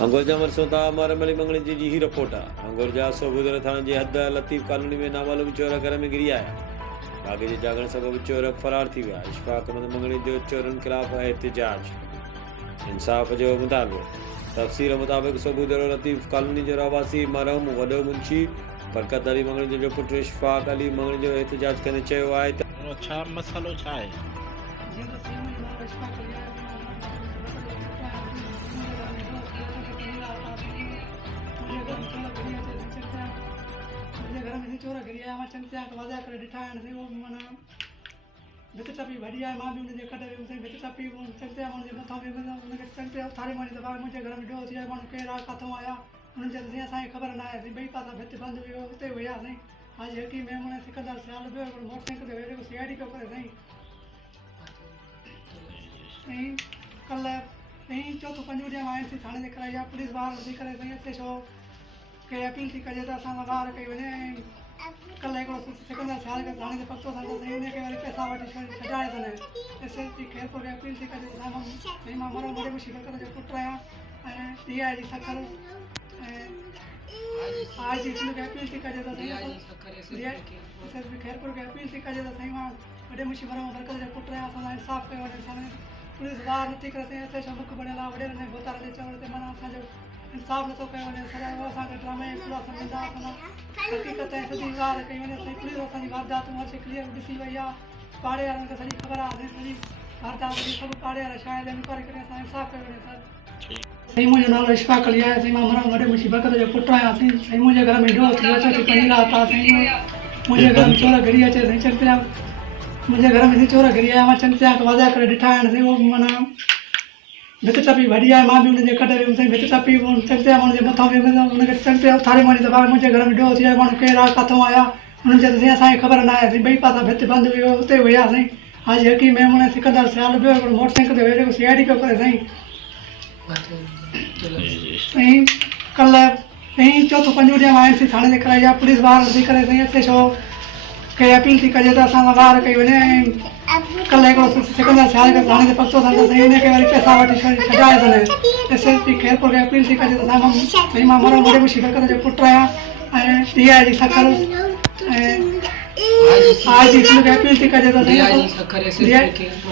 अंगोरजा मरसोता मारामारी मंगणी जी ही रिपोर्ट आहे। अंगोरजा सोबुदर थाणे जी हद लतीफ़ कॉलोनी में नामालूम चोर घर में घिरी आया। बाग़ जे जागण सबब चोर फरार थी विया। इशफाक अहमद मंगणी जो चोरनि ख़िलाफ़ एहतिजाज, इंसाफ़ जो मुतालबो। तफ़सील मुताबिक़ सोबुदर लतीफ़ कॉलोनी जो रहवासी मरहूम वॾो मुंशी बरकत अली मंगणी जो पुटु इशफाक अली मंगणी जो एहतिजाज कंदे चयो आहे त छा मसलो छा आहे? घर में चोर घिरी आया। मां चंगिया वज़ा करे ॾिठा आहिनि। वो माना भित टपी भॼी आहे। मां बि हुनजे कॾहिं बि भित टपी चंगिया माण्हू जे मथां बि हुनखे चंगिया उथारे मानी त मुंहिंजे घर में ॾोह थी आहे। माण्हू केरु आहे, किथां आया, हुननि जे साईं असांखे ख़बर न आहे। ॿई पासा भित बंदि हुई, हुते वियासीं। आज यकी में हुन सिकंदर सियाल पियो मोटरसाइकिल ते वेठे सी आई डी पियो करे साईं कल्ह साईं चौथों पंज ॾींहं मां एनसी थाणे ते कराई आहे। पुलिस ॿार वधी करे साईं हिते छो के अपील थी कजे त असां ॿार कई वञे। कल्ह हिकिड़ो सिकंदर सियाल खे थाणे ते पतो थियणो साईं हुनखे वरी पैसा वठी छॾाए अथनि। एस एस पी खेरपुर खे अपील थी कजे त साईं मां मरो वॾे मुंशी बरकत जो पुटु आहियां ऐं DIG सखर ऐं आज जी खे अपील थी कजे त साईं SSP खेरपुर खे अपील थी कजे त साईं मां वॾे मुंशी मरो बरकत जो पुटु आहियां। असां इंसाफ़ कयो वञे। असां पुलिस ॿार नथी करे साईं हिते छा मुख बणियल आहे। वॾे नंढे गोतारे जे चवण ते माना असांजो इंसाफ़ नथो कयो वञे। सदाई उहो असांखे ड्रामे पूरा सम्झंदा। असां हक़ीक़त ऐं सॼी ॻाल्हि कई वञे। साईं पुलिस असांजी वारदातूं हर शइ क्लियर ॾिसी वई आहे। पाड़े वारनि खे सॼी ख़बर आहे। सॼी वारदात सभु पाड़े वारा शायदि इंक्वायरी करे असां इंसाफ़ कयो वञे। सर साईं मुंहिंजो नालो इशफाक अली आहे। साईं मां मरो वॾे मुंशी बरकत जो पुटु आहियां। साईं मुंहिंजे घर में ॾोह थी अचे थी पंज रात आहे। साईं मुंहिंजे घर में चोर घिरी अचे साईं चंगिया मुंहिंजे घर में चोर घिरी आया। मां चंगिया वज़ा करे ॾिठा आहिनि। साईं वो माना भित टपी भॼी आहे। मां बि हुनजे कॾहिं बि साईं भित टपी चंगिया माण्हू जे मथां बि हुनखे चंगिया उथारे मानी त मुंहिंजे घर में ॾोह थी आहे। माण्हू केरु आहे, किथां आया, हुननि जे साईं असांखे ख़बर न आहे। ॿई पासा भित बंदि हुई, हुते वियासीं। आज यकी में हुन सिकंदर सियाल पियो मोटरसाइकिल ते वेठे सी आई डी पियो करे साईं कल्ह साईं चौथों पंज ॾींहं मां एनसी थाणे ते कराई आहे। पुलिस ॿार वधी करे साईं हिते छो के अपील थी कजे त असां ॿार कई वञे। कल्ह हिकिड़ो सिकंदर सियाल खे थाणे ते पतो थियणो साईं हुनखे वरी पैसा वठी छॾाए अथनि। SSP खेरपुर खे अपील थी कजे त साईं मां मरो वॾे मुंशी बरकत जो पुटु आहियां ऐं DIG सखर ऐं आज जी खे अपील थी कजे त साईं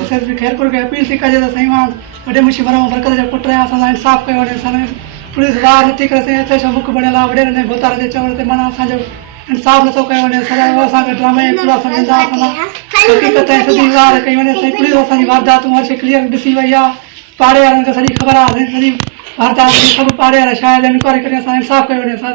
SSP खेरपुर खे अपील थी कजे त साईं मां वॾे मुंशी मरो बरकत जो पुटु आहियां। असां इंसाफ़ कयो वञे। असां पुलिस ॿार नथी करे साईं हिते छा मुख बणियल आहे। वॾे नंढे गोतारे जे चवण ते माना असांजो इंसाफ़ नथो कयो वञे। सदाई उहो असांखे ड्रामे पूरा सम्झंदा। असां हक़ीक़त ऐं सॼी ॻाल्हि कई वञे। साईं पुलिस असांजी वारदातूं हर शइ क्लियर ॾिसी वई आहे। पाड़े वारनि खे सॼी ख़बर आहे। सॼी वारदात सभु पाड़े वारा शायदि इंक्वायरी करे असां इंसाफ़ कयो वञे। सर